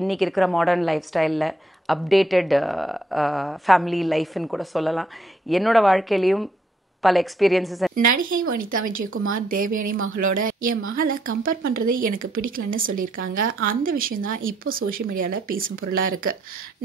இன்றைக்கி இருக்கிற modern life ஸ்டைலில் அப்டேட்டட் ஃபேமிலி லைஃப்னு கூட சொல்லலாம். என்னோடய வாழ்க்கையிலையும் பல எக்ஸ்பீரியன்ஸஸ். நடிகை வனிதா விஜயகுமார் தேவயானி மகளோட என் மகளை கம்பேர் பண்றது எனக்கு பிடிக்கலன்னு சொல்லியிருக்காங்க. அந்த விஷயம் தான் இப்போ சோஷியல் மீடியால பேசும் பொருளா இருக்கு.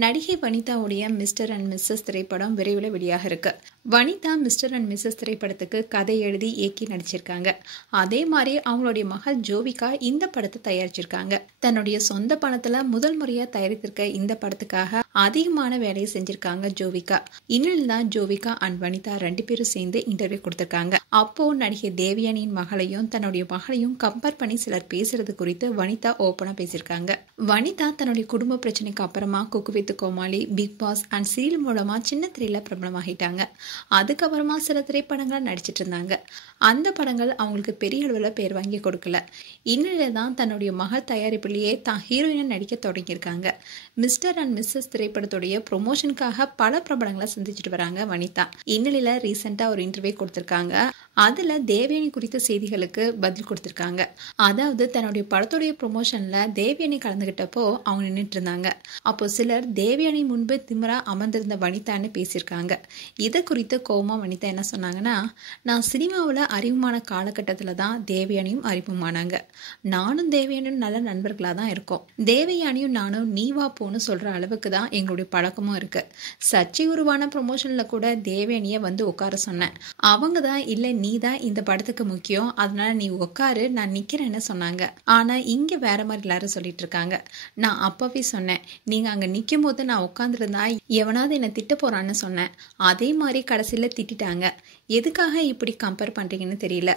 நடிகை வனிதாவுடைய மிஸ்டர் அண்ட் மிஸ்ஸஸ் திரைப்படம் விரைவில் வெளியாக இருக்கு. வனிதா மிஸ்டர் அண்ட் மிஸ்ஸஸ் திரைப்படத்துக்கு கதை எழுதி இயக்கி நடிச்சிருக்காங்க. அதே மாதிரி அவங்களுடைய மகள் ஜோவிகா இந்த படத்தை தயாரிச்சிருக்காங்க. தன்னுடைய சொந்த பணத்துல முதல் முறையா தயாரித்திருக்க இந்த படத்துக்காக அதிகமான வேலையை செஞ்சிருக்காங்க ஜோவிகா. இன்னில் தான் ஜோவிகா அண்ட் வனிதா 2 பேரும் சேர்ந்து இன்டர்வியூ கொடுத்திருக்காங்க. அப்போ நடிகை தேவயானியின் மகளையும் தன்னுடைய மகளையும் கம்பேர் பண்ணி சிலர் பேசுறது குறித்து வனிதா ஓப்பனா பேசியிருக்காங்க. வனிதா தன்னுடைய குடும்ப பிரச்சனைக்கு அப்புறமா Cooku with Comali, Bigg Boss and serial மூலமா சின்ன திரையில பிரபலமாகிட்டாங்க. அதுக்கப்புறமா சில திரைப்படங்கள் நடிச்சிட்டு இருந்தாங்க. அந்த படங்கள் அவங்களுக்கு பெரிய அளவில் பேர் வாங்கி கொடுக்கல. இந்நிலையில தான் தன்னுடைய மகள் தயாரிப்பிலேயே தான் ஹீரோயினா நடிக்க தொடங்கியிருக்காங்க. மிஸ்டர் அண்ட் மிஸ்ஸஸ் திரைப்படத்துடைய ப்ரொமோஷனுக்காக பல பிரபலங்களை சந்திச்சுட்டு வராங்க வனிதா. இந்நிலையில ரீசெண்டா ஒரு இன்டர்வியூ கொடுத்திருக்காங்க. அதுல தேவயானி குறித்த செய்திகளுக்கு பதில் கொடுத்திருக்காங்க. அதாவது தன்னுடைய படத்துடைய ப்ரொமோஷன்ல தேவயானி கலந்துகிட்டப்போ அவங்க நின்றுட்டு இருந்தாங்க. அப்போ சிலர் தேவயானி முன்பு திமிரா அமர்ந்திருந்த வனிதான்னு பேசியிருக்காங்க. இதை குறித்து கோவமா வனிதா என்ன சொன்னாங்கன்னா, நான் சினிமாவில் அறிமுகமான காலகட்டத்தில் தான் தேவயானியும் அறிமுகமானாங்க. நானும் தேவயானியும் நல்ல நண்பர்களாக தான் இருக்கோம். தேவயானியும் நானும் நீ வா போன்னு சொல்ற அளவுக்கு தான் எங்களுடைய பழக்கமும் இருக்கு. சர்ச்சை உருவான ப்ரொமோஷன்ல கூட தேவயானிய வந்து உட்கார சொன்னேன். அவங்க தான் இல்ல நீ தான் இந்த படத்துக்கு முக்கியம், அதனால நீ உட்காரு நான் நிக்கிறேன்னு சொன்னாங்க. ஆனா இங்க வேற மாதிரி எல்லாரும் சொல்லிட்டு இருக்காங்க. நான் அப்பவே சொன்னேன், நீங்க அங்க நிக்கும் போது நான் உட்காந்துருந்தா எவனாவது என்ன திட்ட போறான்னு சொன்னேன். அதே மாதிரி கடைசியில திட்டாங்க. எதுக்காக இப்படி கம்பேர் பண்றீங்கன்னு தெரியல.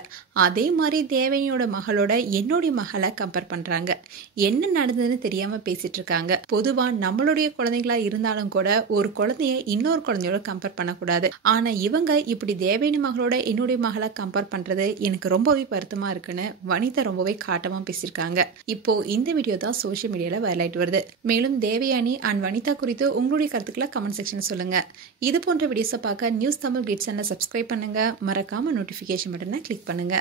அதே மாதிரி தேவயானியோட மகளோட என்னுடைய மகளை கம்பேர் பண்றாங்க. என்ன நடந்ததுன்னு தெரியாம பேசிட்டு இருக்காங்க. பொதுவா நம்மளுடைய குழந்தைகளா இருந்தாலும் கூட ஒரு குழந்தைய இன்னொரு குழந்தையோட கம்பேர் பண்ணக்கூடாது. ஆனா இவங்க இப்படி தேவயானி மகளோட என்னுடைய மகளை கம்பேர் பண்றது எனக்கு ரொம்பவே வருத்தமா இருக்குன்னு வனிதா ரொம்பவே காட்டமா பேசியிருக்காங்க. இப்போ இந்த வீடியோ தான் சோஷியல் மீடியால வைரல் ஆயிட்டு வருது. மேலும் தேவயானி அண்ட் வனிதா குறித்து உங்களுடைய கருத்துக்களை கமெண்ட் செக்ஷன்ல சொல்லுங்க. இது போன்ற வீடியோஸை பார்க்க நியூஸ் தமிழ் கிட்ஸ் சேனலை சப்ஸ்கிரைப் பண்ணுங்க. மறக்காம நோட்டிபிகேஷன் பட்டனை கிளிக் பண்ணுங்க.